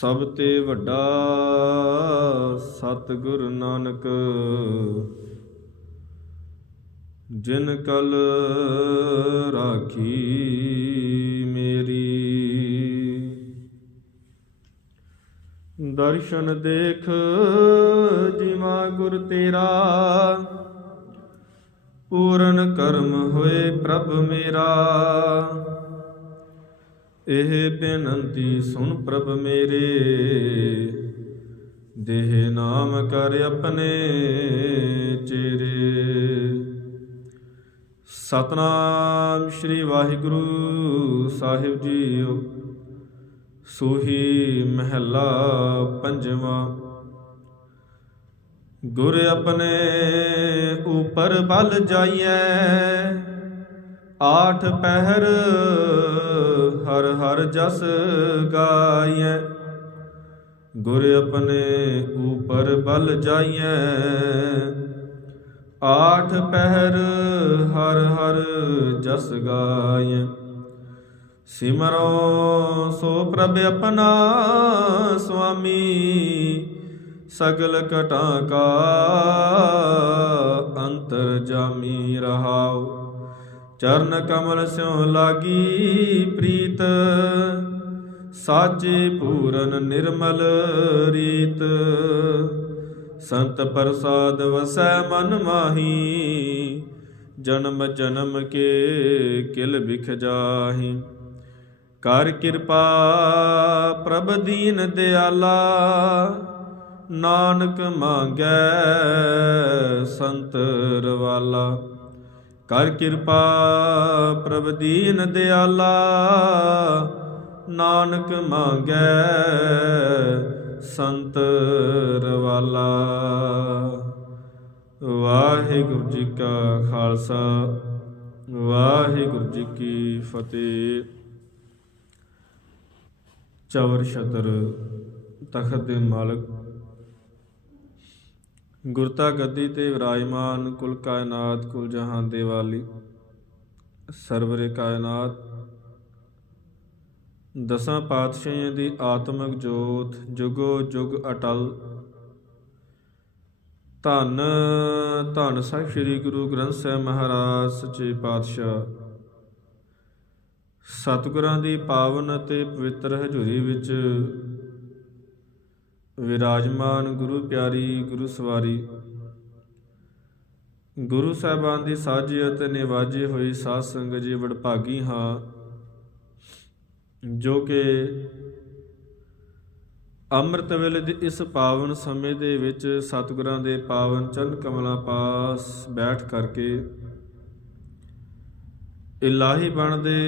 ਸਭ ਤੇ ਵੱਡਾ ਸਤਿਗੁਰ ਨਾਨਕ, ਜਿਨ ਕਲ ਰਾਖੀ ਮੇਰੀ। ਦਰਸ਼ਨ ਦੇਖ ਜਿਵਾ ਗੁਰ ਤੇਰਾ, ਪੂਰਨ ਕਰਮ ਹੋਏ ਪ੍ਰਭ ਮੇਰਾ। ਇਹ ਬੇਨੰਤੀ ਸੁਣ ਪ੍ਰਭ ਮੇਰੇ। ਦੇਹ ਨਾਮ ਕਰ ਆਪਣੇ ਚੇਰੇ ਸਤਨਾਮ ਸ੍ਰੀ ਵਾਹਿਗੁਰੂ ਸਾਹਿਬ ਜੀਓ, ਸੋਹੀ ਮਹਿਲਾ ਪੰਜਵਾਂ। ਗੁਰ ਆਪਣੇ ਉਪਰ ਬਲ ਜਾਈਐ, ਆਠ ਪਹਿਰ ਹਰ ਹਰ ਜਸ ਗਾਈਐ। ਗੁਰ ਆਪਣੇ ਉਪਰ ਬਲ ਜਾਈਐ। ਆਠ ਪਹਿਰ ਹਰ ਹਰ ਜਸ ਗਾਈਐ। ਸਿਮਰੋ ਸੋ ਪ੍ਰਭ ਆਪਣਾ ਸੁਆਮੀ। ਸਗਲ ਘਟਾਂ ਕਾ ਚਰਨ ਕਮਲ ਸਿਉ ਲਾਗੀ ਪ੍ਰੀਤ, ਸਾਚੇ ਪੂਰਨ ਨਿਰਮਲ ਰੀਤ। ਸੰਤ ਪ੍ਰਸਾਦ ਵਸੈ ਮਨ ਮਾਹੀ, ਜਨਮ ਜਨਮ ਕੇ ਕਿਲ ਵਿਖ ਜਾਹੀ। ਕਰ ਕਿਰਪਾ ਪ੍ਰਭ ਦੀਨ ਦਿਆਲਾ, ਨਾਨਕ ਮੰਗੈ ਸੰਤ ਰਵਾਲਾ। ਕਰ ਕਿਰਪਾ ਪ੍ਰਭ ਦੀਨ ਦਿਆਲਾ, ਨਾਨਕ ਮੰਗੈ ਸੰਤ ਰਵਾਲਾ। ਵਾਹਿਗੁਰੂ ਜੀ ਕਾ ਖਾਲਸਾ, ਵਾਹਿਗੁਰੂ ਜੀ ਕੀ ਫਤਿਹ। ਚਵਰ ਛਤਰ ਤਖਤ ਦੇ ਮਾਲਕ ਗੁਰਤਾ ਗੱਦੀ ਤੇ ਵਿਰਾਜਮਾਨ, ਕੁਲ ਕਾਇਨਾਤ, ਕੁਲ ਜਹਾਨ ਦੇ ਵਾਲੀ ਸਰਵਰੇ ਕਾਇਨਾਤ, ਦਸਾਂ ਪਾਤਸ਼ਾਹਾਂ ਦੀ ਆਤਮਿਕ ਜੋਤ, ਜੁਗੋ ਜੁਗ ਅਟਲ। ਧੰਨ ਧੰਨ ਸਾਹਿਬ ਸ੍ਰੀ ਗੁਰੂ ਗ੍ਰੰਥ ਸਾਹਿਬ ਮਹਾਰਾਜ, ਸੱਚੇ ਪਾਤਸ਼ਾਹ। ਸਤਿਗੁਰਾਂ ਦੀ ਪਾਵਨ ਅਤੇ ਪਵਿੱਤਰ ਹਜ਼ੂਰੀ ਵਿੱਚ ਵਿਰਾਜਮਾਨ ਗੁਰੂ ਪਿਆਰੀ, ਗੁਰੂ ਸਵਾਰੀ। ਗੁਰੂ ਸਾਹਿਬਾਨ ਦੀ ਸਾਜੀ ਅਤੇ ਨਿਵਾਜੀ ਹੋਈ ਸਾਧ ਸੰਗਤ ਜੀ ਵਡਭਾਗੀ ਹਾਂ, ਜੋ ਕਿ ਅੰਮ੍ਰਿਤ ਵੇਲੇ ਦੇ ਇਸ ਪਾਵਨ ਸਮੇਂ ਦੇ ਵਿੱਚ ਸਤਿਗੁਰਾਂ ਦੇ ਪਾਵਨ ਚਰਨ ਕਮਲਾਂ ਪਾਸ ਬੈਠ ਕਰਕੇ ਇਲਾਹੀ ਬਣਦੇ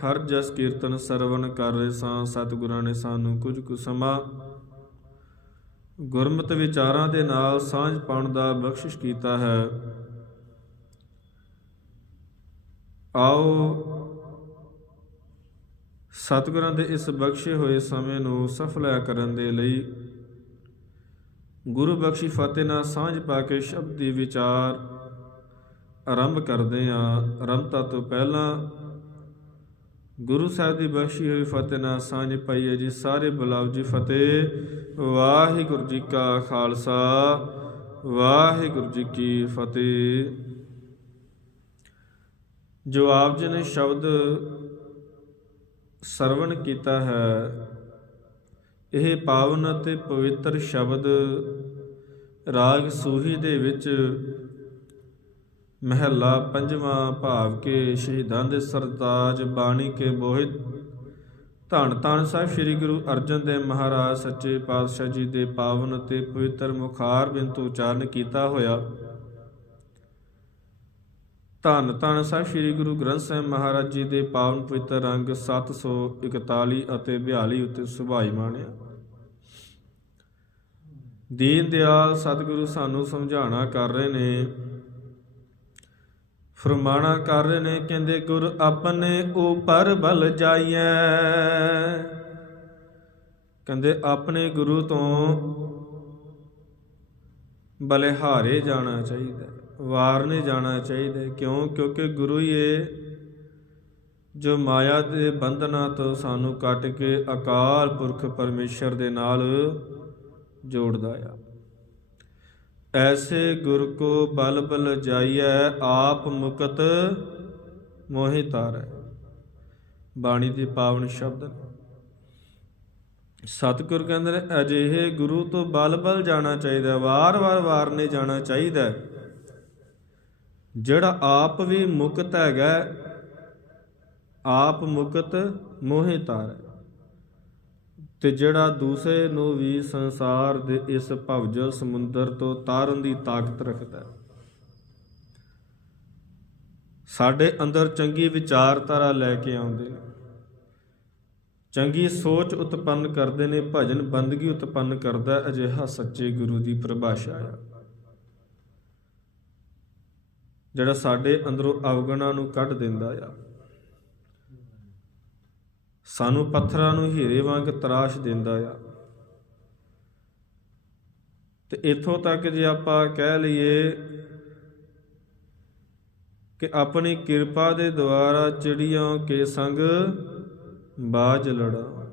ਹਰ ਜਸ ਕੀਰਤਨ ਸਰਵਣ ਕਰ ਰਹੇ ਸਾਂ। ਸਤਿਗੁਰਾਂ ਨੇ ਸਾਨੂੰ ਕੁਝ ਕੁ ਸਮਾਂ ਗੁਰਮਤ ਵਿਚਾਰਾਂ ਦੇ ਨਾਲ ਸਾਂਝ ਪਾਉਣ ਦਾ ਬਖਸ਼ਿਸ਼ ਕੀਤਾ ਹੈ। ਆਓ ਸਤਿਗੁਰਾਂ ਦੇ ਇਸ ਬਖਸ਼ੇ ਹੋਏ ਸਮੇਂ ਨੂੰ ਸਫਲਾ ਕਰਨ ਦੇ ਲਈ ਗੁਰੂ ਬਖਸ਼ੀ ਫਤਿਹ ਨਾਲ ਸਾਂਝ ਪਾ ਕੇ ਸ਼ਬਦੀ ਵਿਚਾਰ ਆਰੰਭ ਕਰਦੇ ਹਾਂ। ਆਰੰਭਤਾ ਤੋਂ ਪਹਿਲਾਂ ਗੁਰੂ ਸਾਹਿਬ ਦੀ ਬਖਸ਼ੀ ਹੋਈ ਫਤਿਹ ਨਾਲ ਸਾਂਝ ਪਾਈਏ ਜੀ। ਸਾਰੇ ਬੁਲਾਓ ਜੀ ਫਤਿਹ। ਵਾਹਿਗੁਰੂ ਜੀ ਕਾ ਖਾਲਸਾ। ਵਾਹਿਗੁਰੂ ਜੀ ਕੀ ਫਤਿਹ। ਜੋ ਆਪ ਜੀ ਨੇ ਸ਼ਬਦ ਸਰਵਣ ਕੀਤਾ ਹੈ, ਇਹ ਪਾਵਨ ਅਤੇ ਪਵਿੱਤਰ ਸ਼ਬਦ ਰਾਗ ਸੂਹੀ ਦੇ ਵਿੱਚ ਮਹਿਲਾ ਪੰਜਵਾਂ ਭਾਵ ਕੇ ਸ਼ਹੀਦਾਂ ਦੇ ਸਰਤਾਜ ਬਾਣੀ ਕੇ ਬੋਹਿਤ। ਧੰਨ ਧੰਨ ਸਾਹਿਬ ਸ੍ਰੀ ਗੁਰੂ ਅਰਜਨ ਦੇਵ ਮਹਾਰਾਜ ਸੱਚੇ ਪਾਤਸ਼ਾਹ ਜੀ ਦੇ ਪਾਵਨ ਅਤੇ ਪਵਿੱਤਰ ਮੁਖਾਰ ਬਿੰਤ ਉਚਾਰਨ ਕੀਤਾ ਹੋਇਆ। ਧੰਨ ਧੰਨ ਸਾਹਿਬ ਸ੍ਰੀ ਗੁਰੂ ਗ੍ਰੰਥ ਸਾਹਿਬ ਮਹਾਰਾਜ ਜੀ ਦੇ ਪਾਵਨ ਪਵਿੱਤਰ ਅੰਗ 741 ਅਤੇ 42 ਉੱਤੇ ਸੁਭਾਈ ਮਾਣਿਆ। ਦੀਨ ਦਿਆਲ ਸਤਿਗੁਰੂ ਸਾਨੂੰ ਸਮਝਾਣਾ ਕਰ ਰਹੇ ਨੇ ਫਰਮਾਣਾ ਕਰ ਰਹੇ ਨੇ ਕਹਿੰਦੇ, ਗੁਰ ਆਪਣੇ ਉਪਰ ਬਲ ਜਾਈਐ। ਕਹਿੰਦੇ, ਆਪਣੇ ਗੁਰੂ ਤੋਂ ਬਲਿਹਾਰੇ ਜਾਣਾ ਚਾਹੀਦਾ, ਵਾਰਨੇ ਜਾਣਾ ਚਾਹੀਦਾ ਕਿਉਂ? ਕਿਉਂਕਿ ਗੁਰੂ ਹੀ ਹੈ ਜੋ ਮਾਇਆ ਦੇ ਬੰਧਨਾਂ ਤੋਂ ਸਾਨੂੰ ਕੱਟ ਕੇ ਅਕਾਲ ਪੁਰਖ ਪਰਮੇਸ਼ਰ ਦੇ ਨਾਲ ਜੋੜਦਾ ਆ। ਐਸੇ ਗੁਰ ਕੋ ਬਲ ਬਲ ਜਾਈਐ, ਆਪ ਮੁਕਤ ਮੋਹਿ ਤਾਰੈ। ਬਾਣੀ ਦੇ ਪਾਵਨ ਸ਼ਬਦ ਸਤਿਗੁਰ ਕਹਿੰਦੇ ਨੇ, ਅਜਿਹੇ ਗੁਰੂ ਤੋਂ ਬਲ ਬਲ ਜਾਣਾ ਚਾਹੀਦਾ ਵਾਰ-ਵਾਰ ਵਾਰਨੇ ਜਾਣਾ ਚਾਹੀਦਾ। ਜਿਹੜਾ ਆਪ ਵੀ ਮੁਕਤ ਹੈਗਾ, ਆਪ ਮੁਕਤ ਮੋਹਿ ਤਾਰੈ। ਤੇ ਜਿਹੜਾ ਦੂਸਰੇ ਨੂੰ ਵੀ ਸੰਸਾਰ ਦੇ ਇਸ ਭਵਜਲ ਸਮੁੰਦਰ ਤੋਂ ਤਾਰਨ ਦੀ ਤਾਕਤ ਰੱਖਦਾ ਹੈ। ਸਾਡੇ ਅੰਦਰ ਚੰਗੀ ਵਿਚਾਰਧਾਰਾ ਲੈ ਕੇ ਆਉਂਦੇ ਨੇ। ਚੰਗੀ ਸੋਚ ਉਤਪੰਨ ਕਰਦੇ ਨੇ, ਭਜਨ ਬੰਦਗੀ ਉਤਪੰਨ ਕਰਦਾ ਅਜਿਹਾ ਸੱਚੇ ਗੁਰੂ ਦੀ ਪਰਿਭਾਸ਼ਾ ਆ। ਜਿਹੜਾ ਸਾਡੇ ਅੰਦਰੋਂ ਅਵਗਣਾ ਨੂੰ ਕੱਢ ਦਿੰਦਾ ਆ। ਸਾਨੂੰ ਪੱਥਰਾਂ ਨੂੰ ਹੀਰੇ ਵਾਂਗ ਤਰਾਸ਼ ਦਿੰਦਾ ਆ। ਤੇ ਇਥੋਂ ਤੱਕ ਜੇ ਆਪਾਂ ਕਹਿ ਲਈਏ ਕਿ ਆਪਣੀ ਕਿਰਪਾ ਦੇ ਦੁਆਰਾ ਚਿੜੀਆਂ ਕੇ ਸੰਗ ਬਾਜ ਲੜਾ।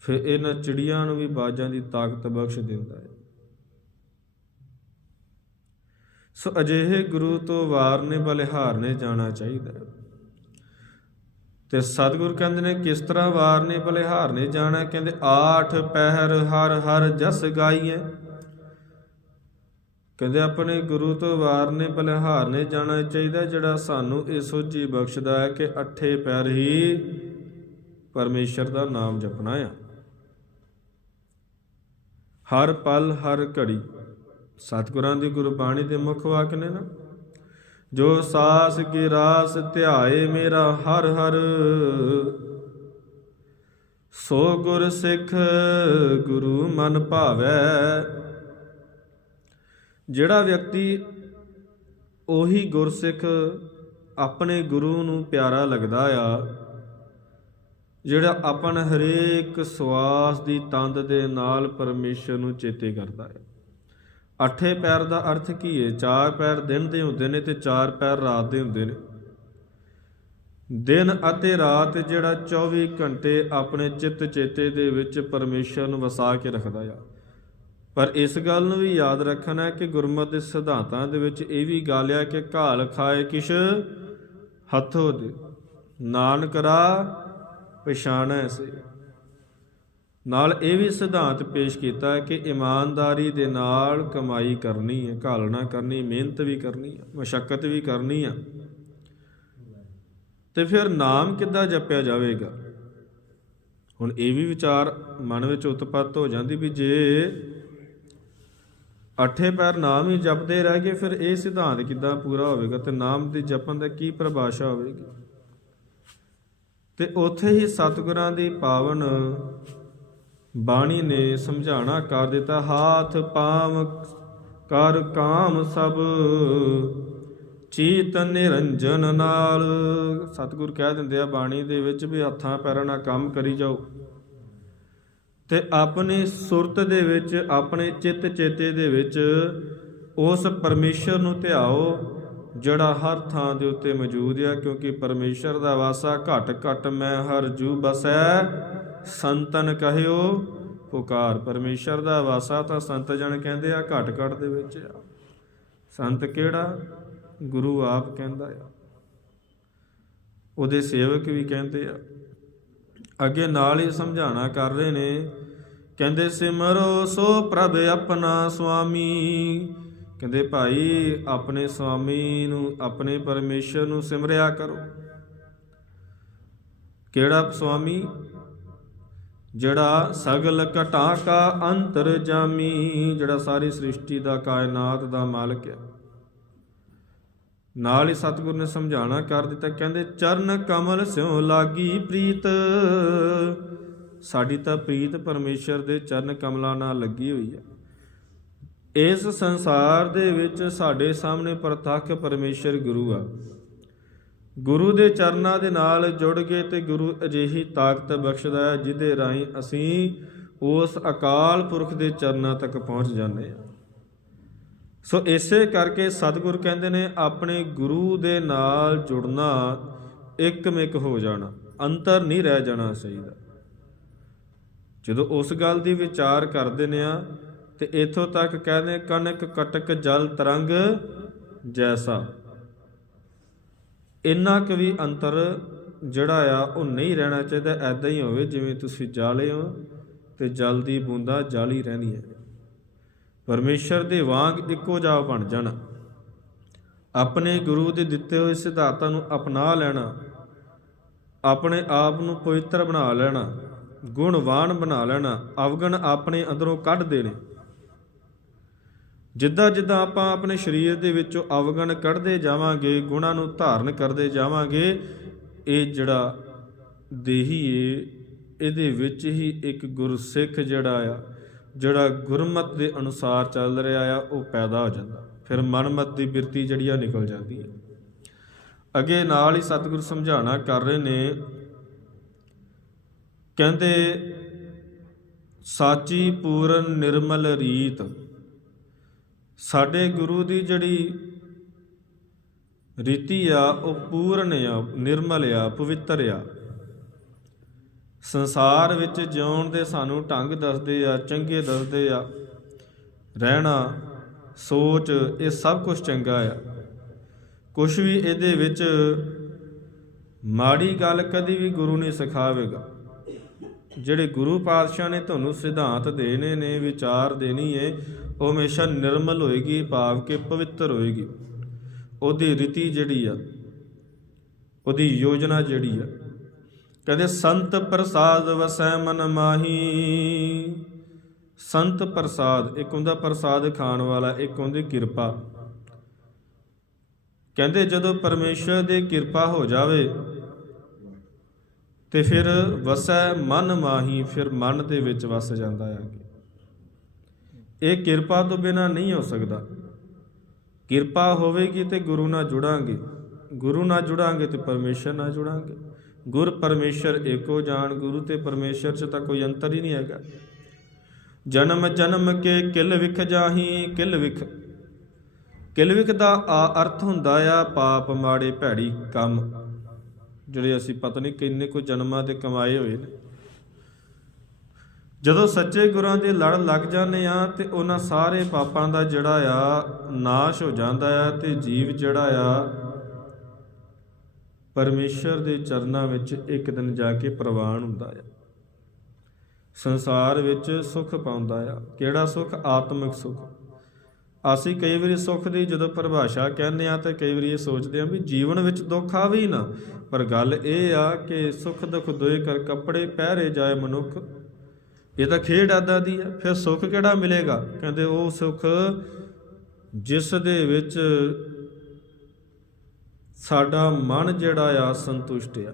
ਫਿਰ ਇਹਨਾਂ ਚਿੜੀਆਂ ਨੂੰ ਵੀ ਬਾਜਾਂ ਦੀ ਤਾਕਤ ਬਖਸ਼ ਦਿੰਦਾ ਹੈ। ਸੋ ਅਜਿਹੇ ਗੁਰੂ ਤੋਂ ਵਾਰਨੇ ਬਲਿਹਾਰਨੇ ਜਾਣਾ ਚਾਹੀਦਾ ਹੈ। ਤੇ ਸਤਿਗੁਰ ਕਹਿੰਦੇ ਨੇ, ਕਿਸ ਤਰ੍ਹਾਂ ਵਾਰਨੇ ਬਲਿਹਾਰਨੇ ਜਾਣਾ? ਕਹਿੰਦੇ, ਆਠ ਪਹਿਰ ਹਰ ਹਰ ਜਸ ਗਾਈਏ ਕਹਿੰਦੇ, ਆਪਣੇ ਗੁਰੂ ਤੋਂ ਵਾਰਨੇ ਬਲਿਹਾਰਨੇ ਜਾਣਾ ਚਾਹੀਦਾ ਜਿਹੜਾ ਸਾਨੂੰ ਇਹ ਸੋਝੀ ਬਖਸ਼ਦਾ ਹੈ ਕਿ ਅੱਠੇ ਪੈਰ ਹੀ ਪਰਮੇਸ਼ਰ ਦਾ ਨਾਮ ਜਪਣਾ ਆ। ਹਰ ਪਲ, ਹਰ ਘੜੀ, ਸਤਿਗੁਰਾਂ ਦੀ ਗੁਰਬਾਣੀ ਦੇ ਮੁੱਖ ਵਾਕ ਨੇ ਨਾ। ਜੋ ਸਾਸ ਕੀ ਰਾਸ ਧਿਆਏ ਮੇਰਾ ਹਰ ਹਰ। ਸੋ ਗੁਰ ਸਿੱਖ ਗੁਰੂ ਮਨ ਭਾਵੈ। ਜਿਹੜਾ ਵਿਅਕਤੀ ਉਹੀ ਗੁਰਸਿੱਖ ਆਪਣੇ ਗੁਰੂ ਨੂੰ ਪਿਆਰਾ ਲੱਗਦਾ ਆ, ਜਿਹੜਾ ਆਪਣ ਹਰੇਕ ਸਵਾਸ ਦੀ ਤੰਦ ਦੇ ਨਾਲ ਪਰਮੇਸ਼ਰ ਨੂੰ ਚੇਤੇ ਕਰਦਾ ਹੈ ਅੱਠੇ ਪੈਰ ਦਾ ਅਰਥ ਕੀ ਹੈ ਚਾਰ ਪੈਰ ਦਿਨ ਦੇ ਹੁੰਦੇ ਨੇ ਤੇ ਚਾਰ ਪੈਰ ਰਾਤ ਦੇ ਹੁੰਦੇ ਨੇ। ਦਿਨ ਅਤੇ ਰਾਤ ਜਿਹੜਾ 24 ਘੰਟੇ ਆਪਣੇ ਚਿੱਤ ਚੇਤੇ ਦੇ ਵਿੱਚ ਪਰਮੇਸ਼ਰ ਨੂੰ ਵਸਾ ਕੇ ਰੱਖਦਾ ਆ। ਪਰ ਇਸ ਗੱਲ ਨੂੰ ਵੀ ਯਾਦ ਰੱਖਣਾ ਹੈ ਕਿ ਗੁਰਮਤਿ ਦੇ ਸਿਧਾਂਤਾਂ ਦੇ ਵਿੱਚ ਇਹ ਵੀ ਗੱਲ ਆ ਕਿ ਘਾਲ ਖਾਏ ਕਿਛ ਹੱਥੋਂ ਦੇ। ਨਾਨਕਰਾ ਪਛਾਣੈ ਸੇ। ਨਾਲ ਇਹ ਵੀ ਸਿਧਾਂਤ ਪੇਸ਼ ਕੀਤਾ ਹੈ ਕਿ ਇਮਾਨਦਾਰੀ ਦੇ ਨਾਲ ਕਮਾਈ ਕਰਨੀ ਹੈ, ਘਾਲਣਾ ਕਰਨੀ ਮਿਹਨਤ ਵੀ ਕਰਨੀ ਹੈ, ਮਸ਼ੱਕਤ ਵੀ ਕਰਨੀ ਹੈ। ਤੇ ਫਿਰ ਨਾਮ ਕਿੱਦਾਂ ਜਪਿਆ ਜਾਵੇਗਾ? ਹੁਣ ਇਹ ਵੀ ਵਿਚਾਰ ਮਨ ਵਿੱਚ ਉਤਪੰਨ ਹੋ ਜਾਂਦੀ ਵੀ ਜੇ ਅੱਠੇ ਪੈਰ ਨਾਮ ਹੀ ਜਪਦੇ ਰਹਿ ਗਏ, ਫਿਰ ਇਹ ਸਿਧਾਂਤ ਕਿੱਦਾਂ ਪੂਰਾ ਹੋਵੇਗਾ ਤੇ ਨਾਮ ਦੇ ਜਪਣ ਦਾ ਕੀ ਪਰਿਭਾਸ਼ਾ ਹੋਵੇਗੀ? ਤੇ ਉੱਥੇ ਹੀ ਸਤਿਗੁਰਾਂ ਦੀ ਪਾਵਨ ਬਾਣੀ ਨੇ ਸਮਝਾਣਾ ਕਰ ਦਿੱਤਾ, ਹਾਥ ਪਾਮ ਕਰ ਕਾਮ ਸਭ, ਚੀਤ ਨਿਰੰਜਨ ਨਾਲ। ਸਤਿਗੁਰ ਕਹਿ ਦਿੰਦੇ ਆ ਬਾਣੀ ਦੇ ਵਿੱਚ ਵੀ ਹੱਥਾਂ ਪੈਰਾਂ ਨਾਲ ਕੰਮ ਕਰੀ ਜਾਓ। ਤੇ ਆਪਣੀ ਸੁਰਤ ਦੇ ਵਿੱਚ, ਆਪਣੇ ਚਿੱਤ ਚੇਤੇ ਦੇ ਵਿੱਚ ਉਸ ਪਰਮੇਸ਼ਰ ਨੂੰ ਧਿਆਓ ਜਿਹੜਾ ਹਰ ਥਾਂ ਦੇ ਉੱਤੇ ਮੌਜੂਦ ਹੈ ਕਿਉਂਕਿ ਪਰਮੇਸ਼ਰ ਦਾ ਵਾਸਾ ਘਟ ਘਟ ਮੈਂ ਹਰ ਜੂ ਬਸੈ। ਸੰਤਨ ਕਹਿਓ, ਪੁਕਾਰ ਪਰਮੇਸ਼ਰ ਦਾ ਵਾਸਾ ਤਾਂ ਸੰਤ ਜਣ ਕਹਿੰਦੇ ਆ, ਘਟ ਘਟ ਦੇ ਵਿੱਚ ਆ। ਸੰਤ ਕਿਹੜਾ? ਗੁਰੂ ਆਪ ਕਹਿੰਦਾ ਆ। ਉਹਦੇ ਸੇਵਕ ਵੀ ਕਹਿੰਦੇ ਆ। ਅੱਗੇ ਨਾਲ ਹੀ ਸਮਝਾਣਾ ਕਰ ਰਹੇ ਨੇ, ਕਹਿੰਦੇ, ਸਿਮਰੋ ਸੋ ਪ੍ਰਭ ਆਪਣਾ ਸੁਆਮੀ। ਕਹਿੰਦੇ, ਭਾਈ, ਆਪਣੇ ਸੁਆਮੀ ਨੂੰ, ਆਪਣੇ ਪਰਮੇਸ਼ਰ ਨੂੰ ਸਿਮਰਿਆ ਕਰੋ। ਕਿਹੜਾ ਸੁਆਮੀ? ਜਿਹੜਾ ਸਗਲ ਘਟਾ ਕਾ ਅੰਤਰ ਜਾਮੀ, ਜਿਹੜਾ ਸਾਰੀ ਸ੍ਰਿਸ਼ਟੀ ਦਾ ਕਾਇਨਾਤ ਦਾ ਮਾਲਕ ਹੈ। ਨਾਲ ਹੀ ਸਤਿਗੁਰ ਨੇ ਸਮਝਾਣਾ ਕਰ ਦਿੱਤਾ, ਕਹਿੰਦੇ, ਚਰਨ ਕਮਲ ਸਿਉ ਲਾਗੀ ਪ੍ਰੀਤ। ਸਾਡੀ ਤਾਂ ਪ੍ਰੀਤ ਪਰਮੇਸ਼ਰ ਦੇ ਚਰਨ ਕਮਲਾਂ ਨਾਲ ਲੱਗੀ ਹੋਈ ਹੈ। ਇਸ ਸੰਸਾਰ ਦੇ ਵਿੱਚ ਸਾਡੇ ਸਾਹਮਣੇ ਪ੍ਰਤੱਖ ਪਰਮੇਸ਼ਰ ਗੁਰੂ ਆ। ਗੁਰੂ ਦੇ ਚਰਨਾਂ ਦੇ ਨਾਲ ਜੁੜ ਕੇ ਤੇ ਗੁਰੂ ਅਜਿਹੀ ਤਾਕਤ ਬਖਸ਼ਦਾ ਹੈ, ਜਿਹਦੇ ਰਾਹੀਂ ਅਸੀਂ ਉਸ ਅਕਾਲ ਪੁਰਖ ਦੇ ਚਰਨਾਂ ਤੱਕ ਪਹੁੰਚ ਜਾਂਦੇ ਹਾਂ। ਸੋ ਇਸੇ ਕਰਕੇ ਸਤਿਗੁਰ ਕਹਿੰਦੇ ਨੇ, ਆਪਣੇ ਗੁਰੂ ਦੇ ਨਾਲ ਜੁੜਨਾ ਇੱਕਮਿਕ ਹੋ ਜਾਣਾ, ਅੰਤਰ ਨਹੀਂ ਰਹਿ ਜਾਣਾ ਚਾਹੀਦਾ। ਜਦੋਂ ਉਸ ਗੱਲ ਦੀ ਵਿਚਾਰ ਕਰਦੇ ਨੇ ਆ ਤੇ ਇਥੋਂ ਤੱਕ ਕਹਿੰਦੇ ਕਨਕ ਕਟਕ ਜਲ ਤਰੰਗ ਜੈਸਾ। ਇੰਨਾ ਕੁ ਵੀ ਅੰਤਰ ਜਿਹੜਾ ਆ, ਉਹ ਨਹੀਂ ਰਹਿਣਾ ਚਾਹੀਦਾ ਐਦਾਂ ਹੀ ਹੋਵੇ ਜਿਵੇਂ ਤੁਸੀਂ ਜਾਲੇ ਹੋ ਤੇ ਜਲ ਦੀ ਬੂੰਦਾ ਜਾਲੀ ਰਹਿੰਦੀ ਹੈ ਪਰਮੇਸ਼ਰ ਦੇ ਵਾਂਗ ਇੱਕੋ ਜਿਹਾ ਬਣ ਜਾਣਾ। ਆਪਣੇ ਗੁਰੂ ਦੇ ਦਿੱਤੇ ਹੋਏ ਸਿਧਾਂਤਾਂ ਨੂੰ ਅਪਣਾ ਲੈਣਾ, ਆਪਣੇ ਆਪ ਨੂੰ ਪਵਿੱਤਰ ਬਣਾ ਲੈਣਾ, ਗੁਣਵਾਨ ਬਣਾ ਲੈਣਾ, ਅਵਗਣ ਆਪਣੇ ਅੰਦਰੋਂ ਕੱਢ ਦੇਣੇ। ਜਿੱਦਾਂ ਜਿੱਦਾਂ ਆਪਾਂ ਆਪਣੇ ਸਰੀਰ ਦੇ ਵਿੱਚੋਂ ਅਵਗਣ ਕੱਢਦੇ ਜਾਵਾਂਗੇ, ਗੁਣਾਂ ਨੂੰ ਧਾਰਨ ਕਰਦੇ ਜਾਵਾਂਗੇ, ਇਹ ਜਿਹੜਾ ਦੇਹੀ ਏ, ਇਹਦੇ ਵਿੱਚ ਹੀ ਇੱਕ ਗੁਰਸਿੱਖ ਜਿਹੜਾ ਆ, ਜਿਹੜਾ ਗੁਰਮਤ ਦੇ ਅਨੁਸਾਰ ਚੱਲ ਰਿਹਾ ਆ, ਉਹ ਪੈਦਾ ਹੋ ਜਾਂਦਾ। ਫਿਰ ਮਨਮਤ ਦੀ ਬਿਰਤੀ ਜਿਹੜੀ ਆ ਨਿਕਲ ਜਾਂਦੀ ਹੈ ਅੱਗੇ ਨਾਲ ਹੀ ਸਤਿਗੁਰ ਸਮਝਾਣਾ ਕਰ ਰਹੇ ਨੇ, ਕਹਿੰਦੇ, ਸਾਚੀ ਪੂਰਨ ਨਿਰਮਲ ਰੀਤ ਸਾਡੇ ਗੁਰੂ ਦੀ ਜਿਹੜੀ ਰੀਤੀ ਆ, ਉਹ ਪੂਰਨ ਆ, ਨਿਰਮਲ ਆ, ਪਵਿੱਤਰ ਆ। ਸੰਸਾਰ ਵਿੱਚ ਜਿਉਣ ਦੇ ਸਾਨੂੰ ਢੰਗ ਦੱਸਦੇ ਆ, ਚੰਗੇ ਦੱਸਦੇ ਆ। ਰਹਿਣਾ, ਸੋਚ, ਇਹ ਸਭ ਕੁਝ ਚੰਗਾ ਆ। ਕੁਝ ਵੀ ਇਹਦੇ ਵਿੱਚ ਮਾੜੀ ਗੱਲ ਕਦੀ ਵੀ ਗੁਰੂ ਨਹੀਂ ਸਿਖਾਵੇਗਾ। ਜਿਹੜੇ ਗੁਰੂ ਪਾਤਸ਼ਾਹ ਨੇ ਤੁਹਾਨੂੰ ਸਿਧਾਂਤ ਦੇਣੇ ਨੇ, ਵਿਚਾਰ ਦੇਣੀ ਹੈ ਉਹ ਹਮੇਸ਼ਾ ਨਿਰਮਲ ਹੋਏਗੀ, ਭਾਵ ਕਿ ਪਵਿੱਤਰ ਹੋਏਗੀ। ਉਹਦੀ ਰੀਤੀ ਜਿਹੜੀ ਆ, ਉਹਦੀ ਯੋਜਨਾ ਜਿਹੜੀ ਆ, ਕਹਿੰਦੇ, ਸੰਤ ਪ੍ਰਸਾਦ ਵਸੈ ਮਨ ਮਾਹੀ। ਸੰਤ ਪ੍ਰਸਾਦ, ਇੱਕ ਹੁੰਦਾ ਪ੍ਰਸਾਦ ਖਾਣ ਵਾਲਾ, ਇੱਕ ਹੁੰਦੀ ਕਿਰਪਾ। ਕਹਿੰਦੇ, ਜਦੋਂ ਪਰਮੇਸ਼ਰ ਦੀ ਕਿਰਪਾ ਹੋ ਜਾਵੇ, ਤੇ ਫਿਰ ਵਸੈ ਮਨ ਮਾਹੀ, ਫਿਰ ਮਨ ਦੇ ਵਿੱਚ ਵਸ ਜਾਂਦਾ ਹੈ ਇਹ ਕਿਰਪਾ ਤੋਂ ਬਿਨਾ ਨਹੀਂ ਹੋ ਸਕਦਾ। ਕਿਰਪਾ ਹੋਵੇਗੀ ਤੇ ਗੁਰੂ ਨਾਲ ਜੁੜਾਂਗੇ। ਗੁਰੂ ਨਾਲ ਜੁੜਾਂਗੇ ਤੇ ਪਰਮੇਸ਼ਰ ਨਾਲ ਜੁੜਾਂਗੇ। ਗੁਰ ਪਰਮੇਸ਼ਰ ਏਕੋ ਜਾਣ ਗੁਰੂ ਤੇ ਪਰਮੇਸ਼ਰ 'ਚ ਤਾਂ ਕੋਈ ਅੰਤਰ ਹੀ ਨਹੀਂ ਹੈਗਾ। ਜਨਮ ਜਨਮ ਕੇ ਕਿਲ ਵਿਖ ਜਾਹੀ, ਕਿਲ ਵਿਖ। ਕਿਲ ਵਿਖ ਦਾ ਆ ਅਰਥ ਹੁੰਦਾ ਆ ਪਾਪ ਮਾੜੇ ਭੈੜੀ ਕੰਮ। ਜਿਹੜੇ ਅਸੀਂ ਪਤਾ ਨਹੀਂ ਕਿੰਨੇ ਕੋ ਜਨਮਾਂ 'ਤੇ ਕਮਾਏ ਹੋਏ ਨੇ। ਜਦੋਂ ਸੱਚੇ ਗੁਰਾਂ ਦੇ ਲੜ ਲੱਗ ਜਾਂਦੇ ਆ ਤੇ ਉਹਨਾਂ ਸਾਰੇ ਪਾਪਾਂ ਦਾ ਜਿਹੜਾ ਆ ਨਾਸ਼ ਹੋ ਜਾਂਦਾ ਆ ਤੇ ਜੀਵ ਜਿਹੜਾ ਆ ਪਰਮੇਸ਼ਰ ਦੇ ਚਰਨਾਂ ਵਿੱਚ ਇੱਕ ਦਿਨ ਜਾ ਕੇ ਪ੍ਰਵਾਨ ਹੁੰਦਾ ਆ। ਸੰਸਾਰ ਵਿੱਚ ਸੁਖ ਪਾਉਂਦਾ ਆ। ਕਿਹੜਾ ਸੁਖ? ਆਤਮਿਕ ਸੁਖ। ਅਸੀਂ ਕਈ ਵਾਰੀ ਸੁਖ ਦੀ ਜਦੋਂ ਪਰਿਭਾਸ਼ਾ ਕਹਿੰਦੇ ਆ ਤੇ ਕਈ ਵਾਰੀ ਇਹ ਸੋਚਦੇ ਆ ਵੀ ਜੀਵਨ ਵਿੱਚ ਦੁੱਖ ਆਵੇ ਹੀ ਨਾ। ਪਰ ਗੱਲ ਇਹ ਆ ਕਿ ਸੁਖ ਦੁੱਖ ਦੋਏ ਕਰ ਕੱਪੜੇ ਪਹਿਰੇ ਜਾਏ ਮਨੁੱਖ ਇਹ ਤਾਂ ਖੇਡ ਆਦਾ ਦੀ ਹੈ ਫਿਰ ਸੁੱਖ ਕਿਹੜਾ ਮਿਲੇਗਾ? ਕਹਿੰਦੇ ਉਹ ਸੁੱਖ ਜਿਸ ਦੇ ਵਿੱਚ ਸਾਡਾ ਮਨ ਜਿਹੜਾ ਆ ਸੰਤੁਸ਼ਟ ਆ।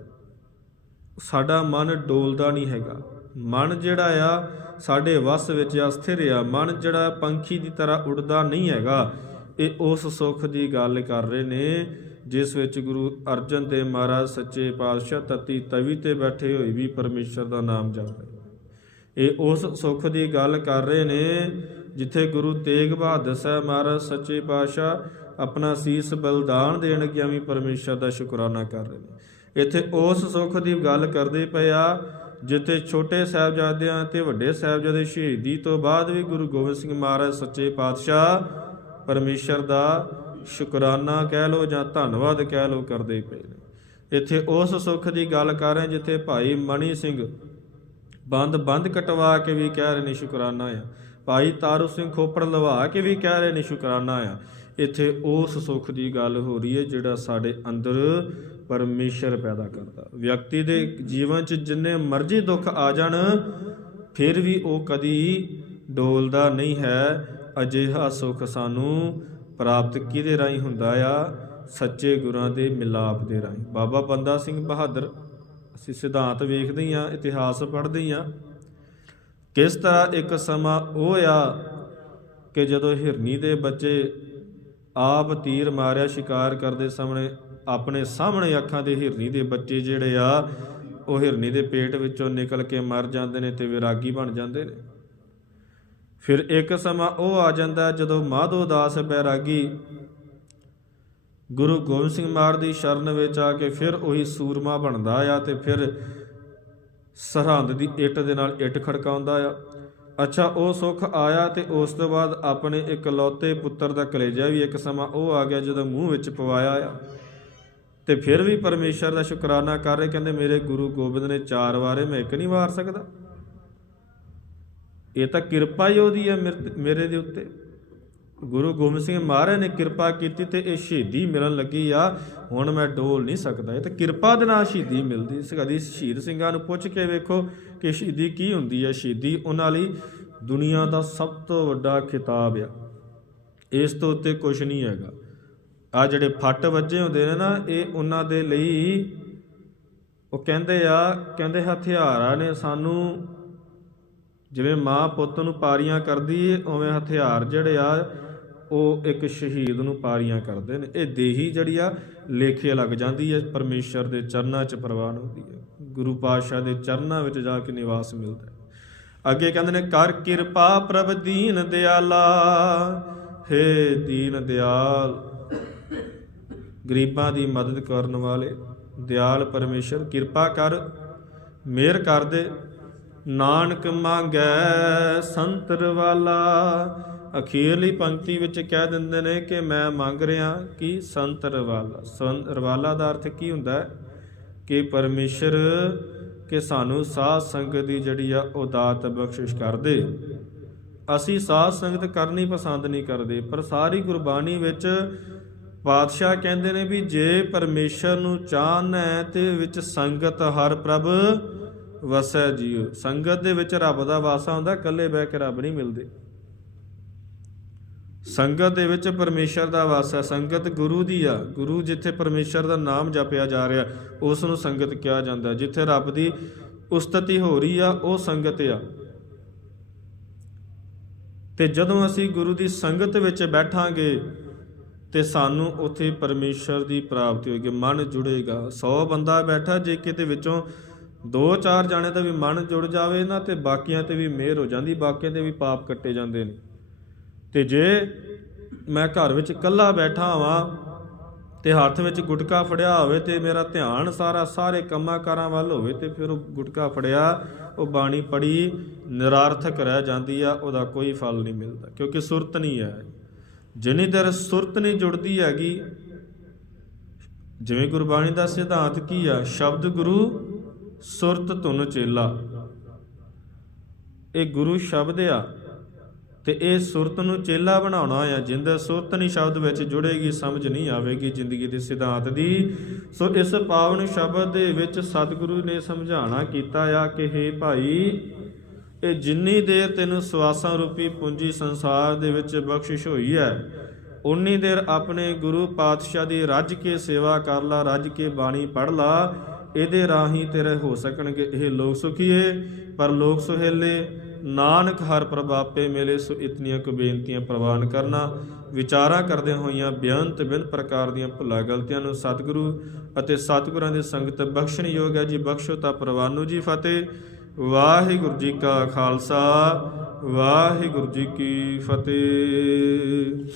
ਸਾਡਾ ਮਨ ਡੋਲਦਾ ਨਹੀਂ ਹੈਗਾ। ਮਨ ਜਿਹੜਾ ਆ, ਸਾਡੇ ਵਸ ਵਿੱਚ ਆ, ਸਥਿਰ ਆ। ਮਨ ਜਿਹੜਾ ਪੰਖੀ ਦੀ ਤਰ੍ਹਾਂ ਉੱਡਦਾ ਨਹੀਂ ਹੈਗਾ। ਇਹ ਉਸ ਸੁੱਖ ਦੀ ਗੱਲ ਕਰ ਰਹੇ ਨੇ, ਜਿਸ ਵਿੱਚ ਗੁਰੂ ਅਰਜਨ ਦੇਵ ਮਹਾਰਾਜ ਸੱਚੇ ਪਾਤਸ਼ਾਹ ਤਤੀ ਤਵੀ ਤੇ ਬੈਠੇ ਹੋਏ ਵੀ ਪਰਮੇਸ਼ਰ ਦਾ ਨਾਮ ਜਪ ਰਹੇ ਇਹ ਉਸ ਸੁੱਖ ਦੀ ਗੱਲ ਕਰ ਰਹੇ ਨੇ, ਜਿੱਥੇ ਗੁਰੂ ਤੇਗ ਬਹਾਦਰ ਸਾਹਿਬ ਮਹਾਰਾਜ ਸੱਚੇ ਪਾਤਸ਼ਾਹ ਆਪਣਾ ਸੀਸ ਬਲਿਦਾਨ ਦੇਣ ਗਿਆ ਵੀ ਪਰਮੇਸ਼ਰ ਦਾ ਸ਼ੁਕਰਾਨਾ ਕਰ ਰਹੇ ਨੇ। ਇੱਥੇ ਉਸ ਸੁੱਖ ਦੀ ਗੱਲ ਕਰਦੇ ਪਏ ਆ, ਜਿੱਥੇ ਛੋਟੇ ਸਾਹਿਬਜ਼ਾਦਿਆਂ ਤੇ ਵੱਡੇ ਸਾਹਿਬਜ਼ਾਦੇ ਸ਼ਹੀਦੀ ਤੋਂ ਬਾਅਦ ਵੀ ਗੁਰੂ ਗੋਬਿੰਦ ਸਿੰਘ ਮਹਾਰਾਜ ਸੱਚੇ ਪਾਤਸ਼ਾਹ ਪਰਮੇਸ਼ਰ ਦਾ ਸ਼ੁਕਰਾਨਾ ਕਹਿ ਲੋ ਜਾਂ ਧੰਨਵਾਦ ਕਹਿ ਲੋ ਕਰਦੇ ਪਏ ਨੇ। ਇੱਥੇ ਉਸ ਸੁੱਖ ਦੀ ਗੱਲ ਕਰ ਰਹੇ ਜਿੱਥੇ ਭਾਈ ਮਣੀ ਸਿੰਘ ਬੰਦ ਬੰਦ ਕਟਵਾ ਕੇ ਵੀ ਕਹਿ ਰਹੇ ਨੇ ਸ਼ੁਕਰਾਨਾ ਆ। ਭਾਈ ਤਾਰੂ ਸਿੰਘ ਖੋਪੜ ਲਵਾ ਕੇ ਵੀ ਕਹਿ ਰਹੇ ਨੇ ਸ਼ੁਕਰਾਨਾ ਆ। ਇੱਥੇ ਉਸ ਸੁੱਖ ਦੀ ਗੱਲ ਹੋ ਰਹੀ ਹੈ ਜਿਹੜਾ ਸਾਡੇ ਅੰਦਰ ਪਰਮੇਸ਼ਰ ਪੈਦਾ ਕਰਦਾ। ਵਿਅਕਤੀ ਦੇ ਜੀਵਨ 'ਚ ਜਿੰਨੇ ਮਰਜ਼ੀ ਦੁੱਖ ਆ ਜਾਣ, ਫਿਰ ਵੀ ਉਹ ਕਦੀ ਡੋਲਦਾ ਨਹੀਂ ਹੈ। ਅਜਿਹਾ ਸੁੱਖ ਸਾਨੂੰ ਪ੍ਰਾਪਤ ਕਿਹਦੇ ਰਾਹੀਂ ਹੁੰਦਾ ਆ? ਸੱਚੇ ਗੁਰਾਂ ਦੇ ਮਿਲਾਪ ਦੇ ਰਾਹੀਂ। ਬਾਬਾ ਬੰਦਾ ਸਿੰਘ ਬਹਾਦਰ ਅਸੀਂ ਸਿਧਾਂਤ ਵੇਖਦੇ ਹਾਂ, ਇਤਿਹਾਸ ਪੜ੍ਹਦੇ ਹਾਂ। ਕਿਸ ਤਰ੍ਹਾਂ ਇੱਕ ਸਮਾਂ ਉਹ ਆ ਕਿ ਜਦੋਂ ਹਿਰਨੀ ਦੇ ਬੱਚੇ ਆਪ ਤੀਰ ਮਾਰਿਆ, ਸ਼ਿਕਾਰ ਕਰਦੇ ਸਾਹਮਣੇ, ਆਪਣੇ ਸਾਹਮਣੇ ਅੱਖਾਂ ਦੇ ਹਿਰਨੀ ਦੇ ਬੱਚੇ ਜਿਹੜੇ ਆ, ਉਹ ਹਿਰਨੀ ਦੇ ਪੇਟ ਵਿੱਚੋਂ ਨਿਕਲ ਕੇ ਮਰ ਜਾਂਦੇ ਨੇ ਤੇ ਵਿਰਾਗੀ ਬਣ ਜਾਂਦੇ ਨੇ। ਫਿਰ ਇੱਕ ਸਮਾਂ ਉਹ ਆ ਜਾਂਦਾ ਜਦੋਂ ਮਾਧੋ ਦਾਸ ਬੈਰਾਗੀ ਗੁਰੂ ਗੋਬਿੰਦ ਸਿੰਘ ਮਹਾਰਾਜ ਦੀ ਸ਼ਰਨ ਵਿੱਚ ਆ ਕੇ ਫਿਰ ਉਹੀ ਸੂਰਮਾ ਬਣਦਾ ਆ ਤੇ ਫਿਰ ਸਰਹੰਦ ਦੀ ਇੱਟ ਦੇ ਨਾਲ ਇੱਟ ਖੜਕਾਉਂਦਾ ਆ। ਅੱਛਾ, ਉਹ ਸੁੱਖ ਆਇਆ ਤੇ ਉਸ ਤੋਂ ਬਾਅਦ ਆਪਣੇ ਇਕਲੌਤੇ ਪੁੱਤਰ ਦਾ ਕਲੇਜਾ ਵੀ ਇੱਕ ਸਮਾਂ ਉਹ ਆ ਗਿਆ ਜਦੋਂ ਮੂੰਹ ਵਿੱਚ ਪਵਾਇਆ ਆ। ਤੇ ਫਿਰ ਵੀ ਪਰਮੇਸ਼ਰ ਦਾ ਸ਼ੁਕਰਾਨਾ ਕਰ ਰਹੇ, ਕਹਿੰਦੇ, ਮੇਰੇ ਗੁਰੂ ਗੋਬਿੰਦ ਨੇ ਚਾਰ ਵਾਰੇ ਮੈਂ ਇੱਕ ਨਹੀਂ ਵਾਰ ਸਕਦਾ। ਇਹ ਤਾਂ ਕਿਰਪਾ ਹੀ ਉਹਦੀ ਹੈ ਮੇਰੇ- ਮੇਰੇ ਦੇ ਉੱਤੇ। ਗੁਰੂ ਗੋਬਿੰਦ ਸਿੰਘ ਮਹਾਰਾਜ ਨੇ ਕਿਰਪਾ ਕੀਤੀ ਤੇ ਇਹ ਸ਼ਹੀਦੀ ਮਿਲਣ ਲੱਗੀ ਆ। ਹੁਣ ਮੈਂ ਡੋਲ ਨਹੀਂ ਸਕਦਾ। ਇਹ ਤਾਂ ਕਿਰਪਾ ਦੇ ਨਾਲ ਸ਼ਹੀਦੀ ਮਿਲਦੀ। ਇਸ ਕਦੀ ਸ਼ਹੀਦ ਸਿੰਘਾਂ ਨੂੰ ਪੁੱਛ ਕੇ ਵੇਖੋ ਕਿ ਸ਼ਹੀਦੀ ਕੀ ਹੁੰਦੀ ਹੈ ਸ਼ਹੀਦੀ ਉਹਨਾਂ ਲਈ ਦੁਨੀਆ ਦਾ ਸਭ ਤੋਂ ਵੱਡਾ ਖਿਤਾਬ ਆ। ਇਸ ਤੋਂ ਉੱਤੇ ਕੁਝ ਨਹੀਂ ਹੈਗਾ। ਆ ਜਿਹੜੇ ਫੱਟ ਵੱਜੇ ਹੁੰਦੇ ਨੇ ਨਾ, ਇਹ ਉਹਨਾਂ ਦੇ ਲਈ ਉਹ ਕਹਿੰਦੇ ਆ, ਕਹਿੰਦੇ ਹਥਿਆਰਾਂ ਨੇ ਸਾਨੂੰ ਜਿਵੇਂ ਮਾਂ ਪੁੱਤ ਨੂੰ ਪਾਰੀਆਂ ਕਰਦੀ ਏ, ਉਵੇਂ ਹਥਿਆਰ ਜਿਹੜੇ ਆ ਉਹ ਇੱਕ ਸ਼ਹੀਦ ਨੂੰ ਪਾਰੀਆਂ ਕਰਦੇ ਨੇ। ਇਹ ਦੇਹੀ ਜਿਹੜੀ ਆ, ਲੇਖੇ ਲੱਗ ਜਾਂਦੀ ਹੈ ਪਰਮੇਸ਼ਰ ਦੇ ਚਰਨਾਂ 'ਚ ਪ੍ਰਵਾਨ ਹੁੰਦੀ ਹੈ ਗੁਰੂ ਪਾਤਸ਼ਾਹ ਦੇ ਚਰਨਾਂ ਵਿੱਚ ਜਾ ਕੇ ਨਿਵਾਸ ਮਿਲਦਾ ਹੈ। ਅੱਗੇ ਕਹਿੰਦੇ ਨੇ, ਕਰ ਕਿਰਪਾ ਪ੍ਰਭ ਦੀਨ ਦਿਆਲਾ, ਹੇ ਦੀਨ ਦਿਆਲ। ਗਰੀਬਾਂ ਦੀ ਮਦਦ ਕਰਨ ਵਾਲੇ ਦਿਆਲ ਪਰਮੇਸ਼ਰ, ਕਿਰਪਾ ਕਰ, ਮਿਹਰ ਕਰ ਦੇ। ਨਾਨਕ ਮੰਗੈ ਸੰਤਰ ਵਾਲਾ ਅਖੀਰਲੀ ਪੰਕਤੀ ਵਿੱਚ ਕਹਿ ਦਿੰਦੇ ਨੇ ਕਿ ਮੈਂ ਮੰਗ ਰਿਹਾ ਕਿ ਸੰਤ ਰਵਾਲਾ ਸੰਤ ਰਵਾਲਾ ਦਾ ਅਰਥ ਕੀ ਹੁੰਦਾ ਹੈ? ਕਿ ਪਰਮੇਸ਼ਰ ਕਿ ਸਾਨੂੰ ਸਾਧ ਸੰਗਤ ਦੀ ਜਿਹੜੀ ਆ ਉਹ ਦਾਤ ਬਖਸ਼ਿਸ਼ ਕਰ ਦੇ ਅਸੀਂ ਸਾਧ ਸੰਗਤ ਕਰਨੀ ਪਸੰਦ ਨਹੀਂ ਕਰਦੇ, ਪਰ ਸਾਰੀ ਗੁਰਬਾਣੀ ਵਿੱਚ ਪਾਤਸ਼ਾਹ ਕਹਿੰਦੇ ਨੇ ਵੀ ਜੇ ਪਰਮੇਸ਼ਰ ਨੂੰ ਚਾਹਨਾ ਹੈ ਤੇ ਵਿੱਚ ਸੰਗਤ ਹਰ ਪ੍ਰਭ ਵਸੈ ਜੀਉ। ਸੰਗਤ ਦੇ ਵਿੱਚ ਰੱਬ ਦਾ ਵਾਸਾ ਹੁੰਦਾ, ਇਕੱਲੇ ਬਹਿ ਕੇ ਰੱਬ ਨਹੀਂ ਮਿਲਦੇ। ਸੰਗਤ ਦੇ ਵਿੱਚ ਪਰਮੇਸ਼ਰ ਦਾ ਵਾਸ ਹੈ। ਸੰਗਤ ਗੁਰੂ ਦੀ ਆ। ਗੁਰੂ ਜਿੱਥੇ ਪਰਮੇਸ਼ਰ ਦਾ ਨਾਮ ਜਪਿਆ ਜਾ ਰਿਹਾ ਉਸ ਨੂੰ ਸੰਗਤ ਕਿਹਾ ਜਾਂਦਾ ਜਿੱਥੇ ਰੱਬ ਦੀ ਉਸਤਤੀ ਹੋ ਰਹੀ ਆ, ਉਹ ਸੰਗਤ ਆ। ਤੇ ਜਦੋਂ ਅਸੀਂ ਗੁਰੂ ਦੀ ਸੰਗਤ ਵਿੱਚ ਬੈਠਾਂਗੇ, ਤੇ ਸਾਨੂੰ ਉੱਥੇ ਪਰਮੇਸ਼ਰ ਦੀ ਪ੍ਰਾਪਤੀ ਹੋਏਗੀ। ਮਨ ਜੁੜੇਗਾ। 100 ਬੰਦਾ ਬੈਠਾ, ਜੇ ਕਿਤੇ ਵਿੱਚੋਂ ਦੋ ਚਾਰ ਜਾਣੇ ਦਾ ਵੀ ਮਨ ਜੁੜ ਜਾਵੇ ਨਾ, ਤੇ ਬਾਕੀਆਂ ਤੇ ਵੀ ਮਿਹਰ ਹੋ ਜਾਂਦੀ, ਬਾਕੀਆਂ ਤੇ ਵੀ ਪਾਪ ਕੱਟੇ ਜਾਂਦੇ ਨੇ। ਤੇ ਜੇ ਮੈਂ ਘਰ ਵਿੱਚ ਇਕੱਲਾ ਬੈਠਾ ਹਾਂ ਤੇ ਹੱਥ ਵਿੱਚ ਗੁਟਕਾ ਫੜਿਆ ਹੋਵੇ ਤੇ ਮੇਰਾ ਧਿਆਨ ਸਾਰਾ ਸਾਰੇ ਕੰਮਾਂ ਕਾਰਾਂ ਵੱਲ ਹੋਵੇ ਤੇ ਫਿਰ ਉਹ ਗੁਟਕਾ ਫੜਿਆ, ਉਹ ਬਾਣੀ ਪੜੀ ਨਿਰਾਰਥਕ ਰਹਿ ਜਾਂਦੀ ਆ, ਉਹਦਾ ਕੋਈ ਫਲ ਨਹੀਂ ਮਿਲਦਾ, ਕਿਉਂਕਿ ਸੁਰਤ ਨਹੀਂ ਹੈ। ਜਿੰਨੀ ਦੇਰ ਸੁਰਤ ਨਹੀਂ ਜੁੜਦੀ ਹੈਗੀ, ਜਿਵੇਂ ਗੁਰਬਾਣੀ ਦਾ ਸਿਧਾਂਤ ਕੀ ਆ? ਸ਼ਬਦ ਗੁਰੂ, ਸੁਰਤ ਧੁਨ ਚੇਲਾ। ਇਹ ਗੁਰੂ ਸ਼ਬਦ ਆ। ਤੇ ਇਹ ਸੁਰਤ ਨੂੰ ਚੇਲਾ ਬਣਾਉਣਾ ਆ, ਜਿੰਦ ਸੁਰਤ ਨਹੀਂ ਸ਼ਬਦ ਵਿੱਚ ਜੁੜੇਗੀ, ਸਮਝ ਨਹੀਂ ਆਵੇਗੀ ਜ਼ਿੰਦਗੀ ਦੇ ਸਿਧਾਂਤ ਦੀ। ਸੋ ਇਸ ਪਾਵਨ ਸ਼ਬਦ ਦੇ ਵਿੱਚ ਸਤਿਗੁਰੂ ਨੇ ਸਮਝਾਣਾ ਕੀਤਾ ਆ ਕਿ हे ਭਾਈ, ਇਹ ਜਿੰਨੀ ਦੇਰ ਤੈਨੂੰ ਸਵਾਸਾਂ ਰੂਪੀ ਪੂੰਜੀ ਸੰਸਾਰ ਦੇ ਵਿੱਚ ਬਖਸ਼ਿਸ਼ ਹੋਈ ਹੈ ਉਨੀ ਦੇਰ ਆਪਣੇ ਗੁਰੂ ਪਾਤਸ਼ਾਹ ਦੀ ਰੱਜ ਕੇ ਸੇਵਾ ਕਰ ਲਾ, ਰੱਜ ਕੇ ਬਾਣੀ ਪੜ ਲਾ, ਇਹਦੇ ਰਾਹੀਂ ਤੇਰੇ ਹੋ ਸਕਣਗੇ ਇਹ ਲੋਕ ਸੁਖੀਏ, ਪਰ ਲੋਕ ਸੁਹੇਲੇ ਨਾਨਕ ਹਰ ਪ੍ਰਭਾਪੇ ਮਿਲੇ, ਸੋ ਇਤਨੀਆਂ ਕੁ ਬੇਨਤੀਆਂ ਪ੍ਰਵਾਨ ਕਰਨਾ। ਵਿਚਾਰਾਂ ਕਰਦੇ ਹੋਈਆਂ ਬੇਅੰਤ ਬਿਨ ਪ੍ਰਕਾਰ ਦੀਆਂ ਭੁੱਲਾਂ ਗਲਤੀਆਂ ਨੂੰ ਸਤਿਗੁਰੂ ਅਤੇ ਸਤਿਗੁਰਾਂ ਦੀ ਸੰਗਤ ਬਖਸ਼ਣ ਯੋਗ ਹੈ। ਜੀ ਬਖਸ਼ੋ ਤਾਂ ਪ੍ਰਵਾਨੂ ਜੀ ਫਤਿਹ। ਵਾਹਿਗੁਰੂ ਜੀ ਕਾ ਖਾਲਸਾ, ਵਾਹਿਗੁਰੂ ਜੀ ਕੀ ਫਤਿਹ।